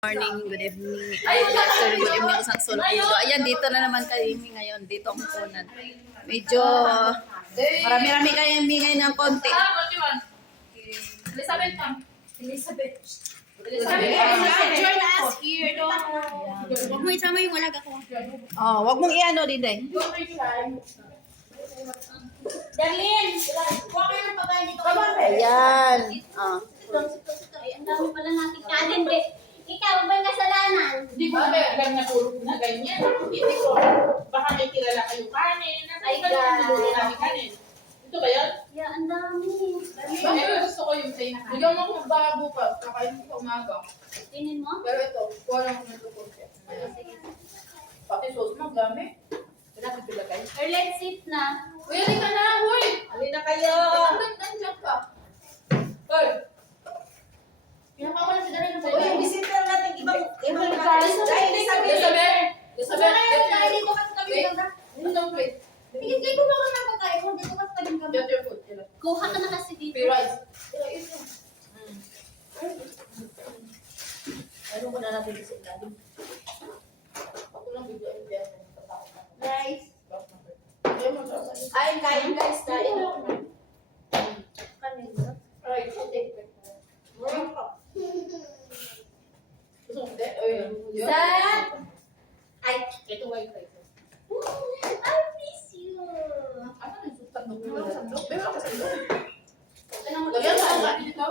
Morning, good evening, good afternoon, good evening isang solo. Ayan, dito na naman kami ngayon, dito ang punan. Medyo marami-rami kami ngayon ng konti. Elizabeth. Elizabeth. Join us here. Huwag mo isama yung walag ako. Oh, wag mong iano, Diday. Darlene! Huwag kayo ng pagkain dito. Ayan. Oh. Ang dami pala natin kanin, be. Ikaw, ba kasalanan? Hindi ko alam na puro na ganyan. Hindi ko. Baka may kilala kayong kanin. Ay, Niluluto namin kanin. Ito ba yan? Yeah, ang dami. Bakit gusto ko yung plain na kanin? Bigyan mo akong baka bukas. Kakain ko sa umaga. Tinin mo? Pero ito, kuha lang ko ng tukunti. Pati sauce mo, dami. Kailangan ko ilagay. Or let's sit na. Uy, halika na, huy! Halina kayo! Nandiyan ka. Hoy! Pinapawala si Darren. Uy, yung bisita natin ibang Elizabeth! Elizabeth! Elizabeth! Dito ka sa tabi ng ganda. Ano plate? Tingin kayo kumakan ng pagkain mo. Dito ka sa tabi ng ganda. Get your food. Kuha ka na kasi dito. Pay rice. Ano ko na natin bisita? Ako lang bigyan yan. Guys, Kain, kain guys, kain. Alright, okay. Gusto mo hindi? Ayun. Saan? Ay, ito white rice. I miss you. Ano na yung sandok? May mga sandok? May mga sandok? Ano mo? Lagyan mo ang kanin dito.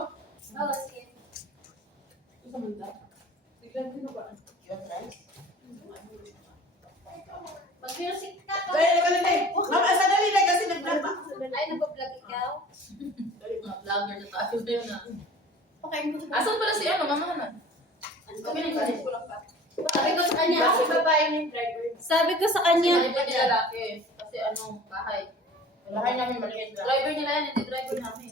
Oo, sige. Gusto mo ito? Bigyan ko na ba? Yung rice. Mag-music ka. Dali, dali. Mama, sadali na kasi nag-vlog pa. Ay, nag-vlog ikaw? Dali, mga vlogger na tayo na yun ah. Okay, mo. Asan pala si ano, mama na? Kami na kanin ko lang pa. Sabi ko sa kanya, Bakit babae ng driver. Sabi ko sa kanya, Hindi pa nila lalaki. Kasi ano, bahay. Bahay namin maliit lang. Driver nila yan, hindi driver namin.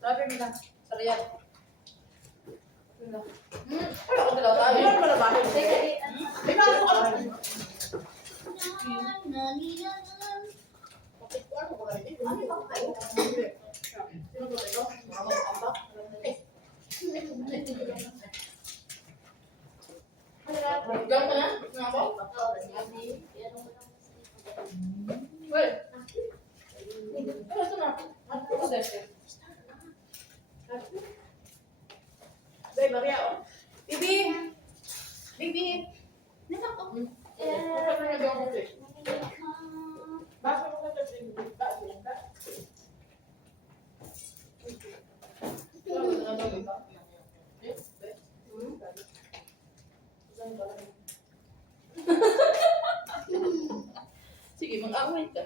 Driver nila. Sa Riyadh. Wala ko dalaw tayo. Ilan pala ba? sige, May mga ko ka. Bakit ko ano ba kayo? Ano ba kayo? Sino ba ito? Mga mag-ambak? Diyan ka na? Nga ba? Well. Ano ito na? Ano ito na? Bay, Maria, oh. Bibi! Bibi! Bakit na nagawa ko ito? Bakit mo ka ito? Bakit? Sige, mag-away ka.